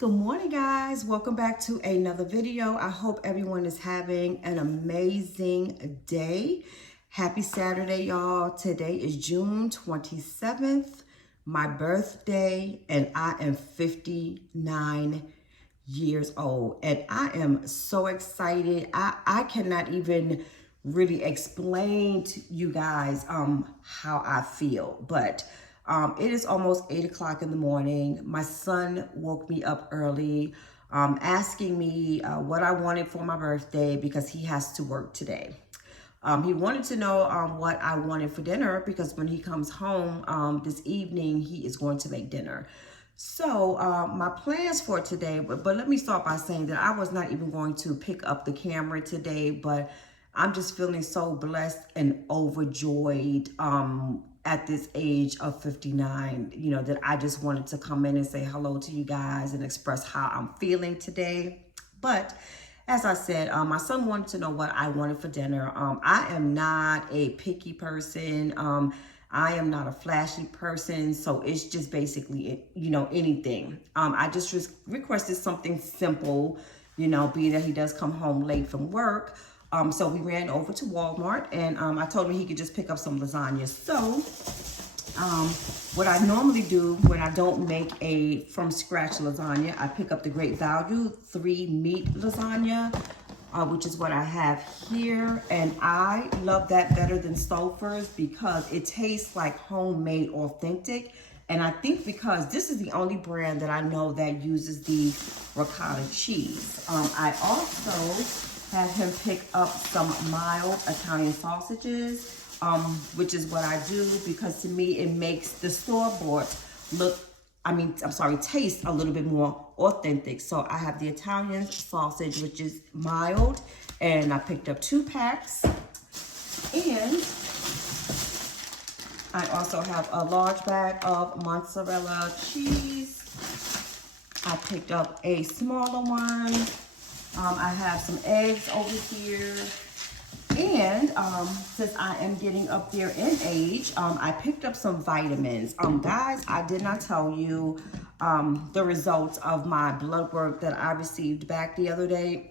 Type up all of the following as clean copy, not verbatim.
Good morning, guys. Welcome back to another video. I hope everyone is having an amazing day. Happy Saturday, y'all. Today is June 27th, my birthday, and I am 59 years old. And I am so excited. I cannot even really explain to you guys how I feel, but it is almost 8 o'clock in the morning. My son woke me up early, asking me what I wanted for my birthday because he has to work today. He wanted to know what I wanted for dinner because when he comes home this evening, he is going to make dinner. So my plans for today, but let me start by saying that I was not even going to pick up the camera today, but I'm just feeling so blessed and overjoyed at this age of 59, you know, that I just wanted to come in and say hello to you guys and express how I'm feeling today. But as I said, my son wanted to know what I wanted for dinner. I am not a picky person. I am not a flashy person. So it's just basically, you know, anything. I just requested something simple, you know, be that he does come home late from work. So we ran over to Walmart and I told him he could just pick up some lasagna. So what I normally do when I don't make a from scratch lasagna, I pick up the Great Value 3-meat lasagna, which is what I have here. And I love that better than Stouffer's because it tastes like homemade, authentic. And I think because this is the only brand that I know that uses the ricotta cheese. I also have him pick up some mild Italian sausages, which is what I do because to me it makes the store-bought taste a little bit more authentic. So I have the Italian sausage, which is mild, and I picked up 2 packs. And I also have a large bag of mozzarella cheese. I picked up a smaller one. I have some eggs over here. And since I am getting up there in age, I picked up some vitamins. Guys, I did not tell you the results of my blood work that I received back the other day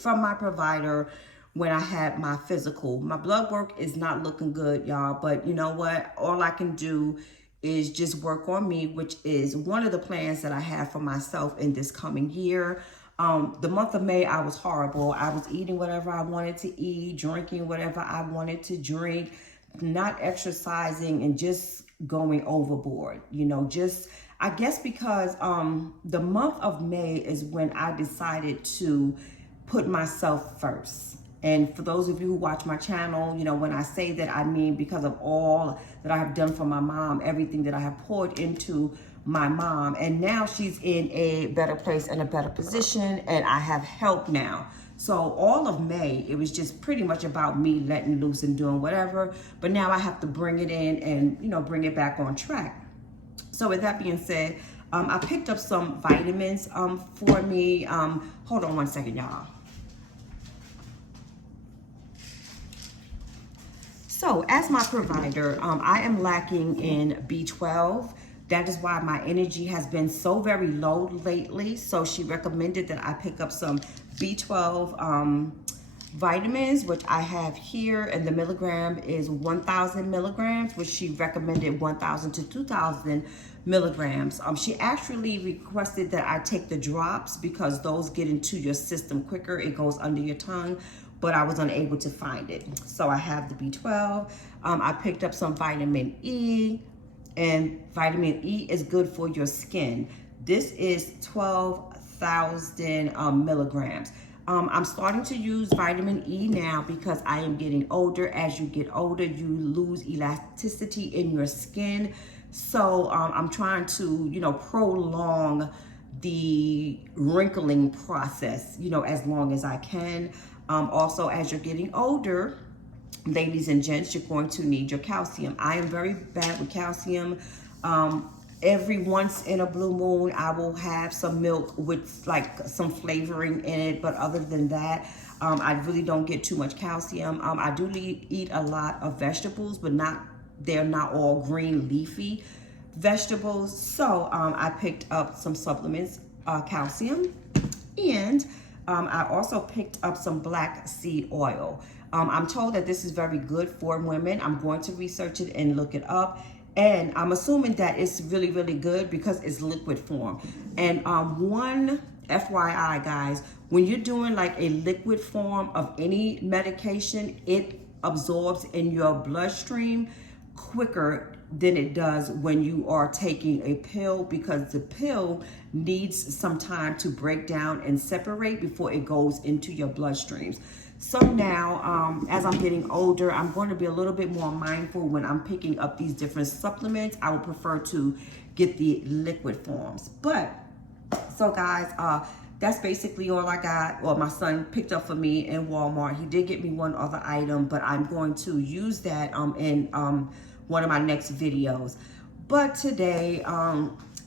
from my provider when I had my physical. My blood work is not looking good, y'all, but you know what? All I can do is just work on me, which is one of the plans that I have for myself in this coming year. The month of May, I was horrible. I was eating whatever I wanted to eat, drinking whatever I wanted to drink, not exercising, and just going overboard. You know, just, I guess because the month of May is when I decided to put myself first. And for those of you who watch my channel, you know, when I say that, I mean because of all that I have done for my mom, everything that I have poured into my mom. And now she's in a better place and a better position, and I have help now. So all of May, it was just pretty much about me letting loose and doing whatever. But now I have to bring it in and, you know, bring it back on track. So with that being said, I picked up some vitamins for me. Hold on one second, y'all. So as my provider, I am lacking in B12. That is why my energy has been so very low lately. So she recommended that I pick up some B12 vitamins, which I have here, and the milligram is 1,000 milligrams, which she recommended 1,000 to 2,000 milligrams. She actually requested that I take the drops because those get into your system quicker. It goes under your tongue, but I was unable to find it. So I have the B12. I picked up some vitamin E, and vitamin E is good for your skin. This is 12,000 milligrams. I'm starting to use vitamin E now because I am getting older. As you get older, you lose elasticity in your skin. So I'm trying to, you know, prolong the wrinkling process, you know, as long as I can. Also, as you're getting older, ladies and gents, you're going to need your calcium. I am very bad with calcium. Every once in a blue moon, I will have some milk with like some flavoring in it. But other than that, I really don't get too much calcium. I do eat a lot of vegetables, but they're not all green leafy vegetables. So I picked up some supplements calcium. And I also picked up some black seed oil. I'm told that this is very good for women. I'm going to research it and look it up. And I'm assuming that it's really, really good because it's liquid form. And one FYI, guys, when you're doing like a liquid form of any medication, it absorbs in your bloodstream quicker than it does when you are taking a pill, because the pill needs some time to break down and separate before it goes into your bloodstreams. So now, as I'm getting older, I'm going to be a little bit more mindful when I'm picking up these different supplements. I would prefer to get the liquid forms. But, so guys, that's basically all I got, or my son picked up for me in Walmart. He did get me one other item, but I'm going to use that in one of my next videos. But today,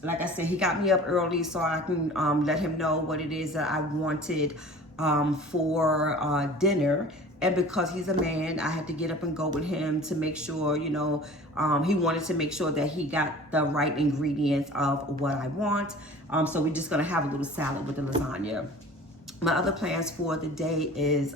like I said, he got me up early so I can let him know what it is that I wanted for dinner. And because he's a man, I had to get up and go with him to make sure, you know, he wanted to make sure that he got the right ingredients of what I want. So we're just gonna have a little salad with the lasagna. My other plans for the day is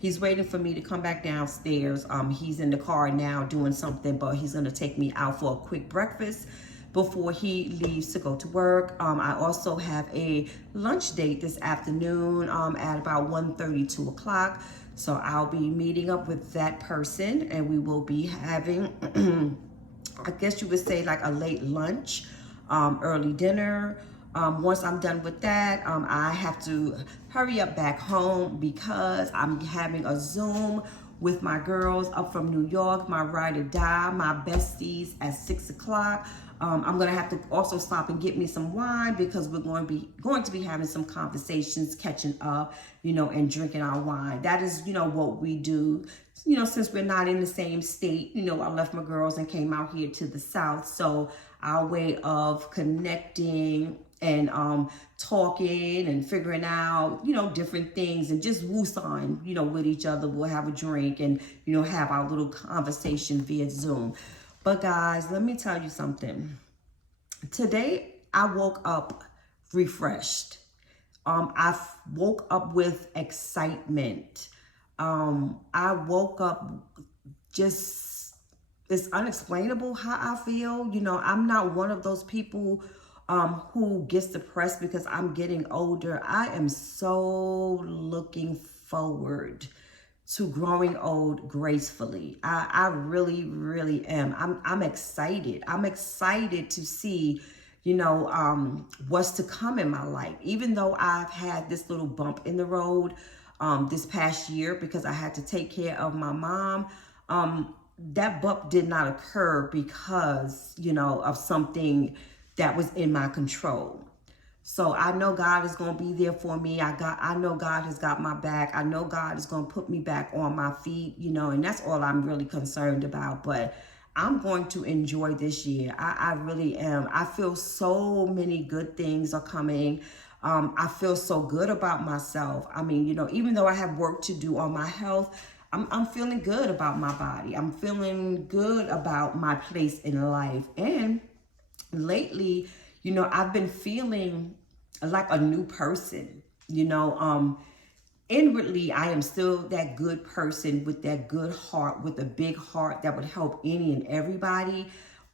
he's waiting for me to come back downstairs. He's in the car now doing something, but he's gonna take me out for a quick breakfast before he leaves to go to work. I also have a lunch date this afternoon at about 1:30, 2 o'clock. So I'll be meeting up with that person, and we will be having, I guess you would say, like a late lunch, early dinner. Once I'm done with that, I have to hurry up back home because I'm having a Zoom with my girls up from New York, my ride or die, my besties, at 6 o'clock. I'm gonna have to also stop and get me some wine because we're going to be having some conversations, catching up, you know, and drinking our wine. That is, you know, what we do. You know, since we're not in the same state, you know, I left my girls and came out here to the South. So our way of connecting and talking and figuring out, you know, different things and just woosahing, you know, with each other. We'll have a drink and, you know, have our little conversation via Zoom. But guys, let me tell you something. Today, I woke up refreshed. I woke up with excitement. I woke up just, it's unexplainable how I feel. You know, I'm not one of those people who gets depressed because I'm getting older. I am so looking forward to growing old gracefully. I really, really am. I'm excited. I'm excited to see, you know, what's to come in my life. Even though I've had this little bump in the road this past year because I had to take care of my mom, that bump did not occur because, you know, of something that was in my control. So I know God is going to be there for me. I know God has got my back. I know God is going to put me back on my feet, you know, and that's all I'm really concerned about. But I'm going to enjoy this year. I really am. I feel so many good things are coming. I feel so good about myself. I mean, you know, even though I have work to do on my health, I'm feeling good about my body. I'm feeling good about my place in life. And lately, you know, I've been feeling like a new person. You know, inwardly, I am still that good person with that good heart, with a big heart that would help any and everybody.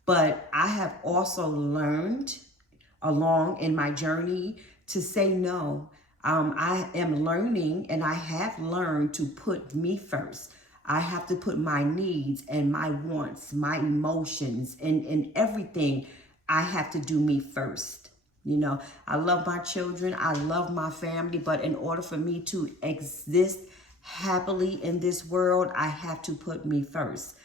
But I have also learned along in my journey to say no. I am learning, and I have learned to put me first. I have to put my needs and my wants, my emotions, and everything. I have to do me first. You know, I love my children. I love my family. But in order for me to exist happily in this world, I have to put me first.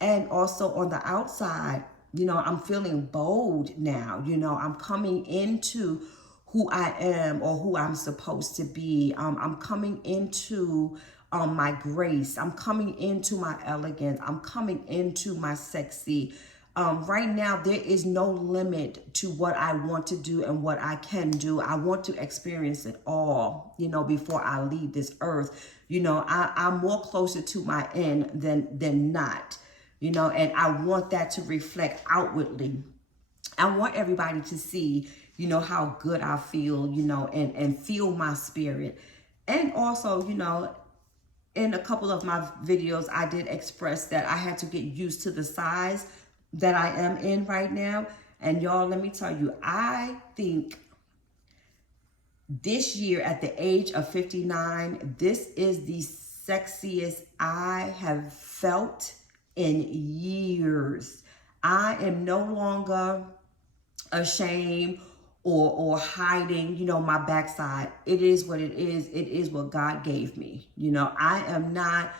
And also on the outside, you know, I'm feeling bold now. You know, I'm coming into who I am or who I'm supposed to be. I'm coming into my grace. I'm coming into my elegance. I'm coming into my sexy. Right now, there is no limit to what I want to do and what I can do. I want to experience it all, you know, before I leave this earth. You know, I'm more closer to my end than not, you know, and I want that to reflect outwardly. I want everybody to see, you know, how good I feel, you know, and feel my spirit. And also, you know, in a couple of my videos, I did express that I had to get used to the size that I am in right now. And y'all, let me tell you, I think this year at the age of 59, this is the sexiest I have felt in years. I am no longer ashamed or hiding, you know, my backside. It is what it is. It is what God gave me. You know, I'm not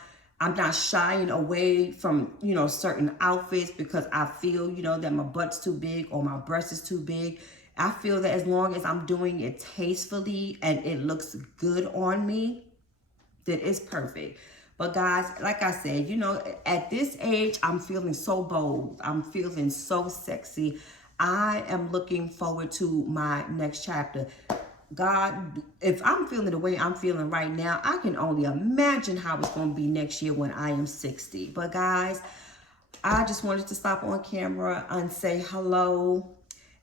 shying away from, you know, certain outfits because I feel, you know, that my butt's too big or my breast is too big. I feel that as long as I'm doing it tastefully and it looks good on me, then it's perfect. But guys, like I said, you know, at this age, I'm feeling so bold. I'm feeling so sexy. I am looking forward to my next chapter. God, if I'm feeling the way I'm feeling right now, I can only imagine how it's going to be next year when I am 60. But guys, I just wanted to stop on camera and say hello.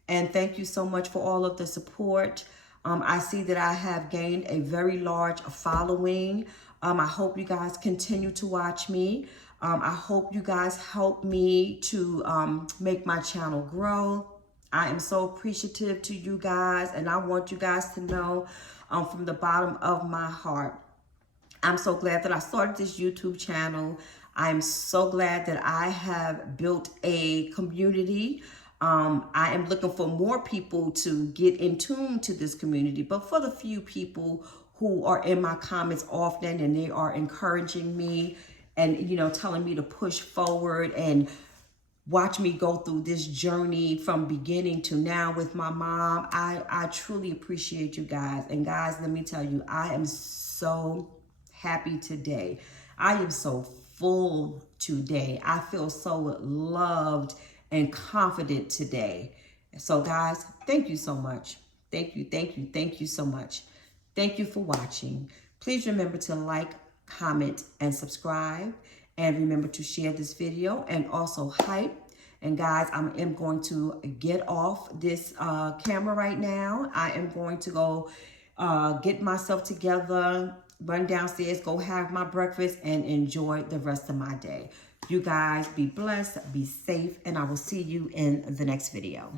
And thank you so much for all of the support. I see that I have gained a very large following. I hope you guys continue to watch me. I hope you guys help me to make my channel grow. I am so appreciative to you guys, and I want you guys to know from the bottom of my heart, I'm so glad that I started this YouTube channel. I'm so glad that I have built a community. I am looking for more people to get in tune to this community, but for the few people who are in my comments often and they are encouraging me and, you know, telling me to push forward and watch me go through this journey from beginning to now with my mom, I truly appreciate you guys. And guys, let me tell you, I am so happy today. I am so full today. I feel so loved and confident today. So guys, thank you so much. Thank you so much. Thank you for watching. Please remember to like, comment, and subscribe. And remember to share this video and also hype. And guys, I am going to get off this camera right now. I am going to go get myself together, run downstairs, go have my breakfast, and enjoy the rest of my day. You guys be blessed, be safe, and I will see you in the next video.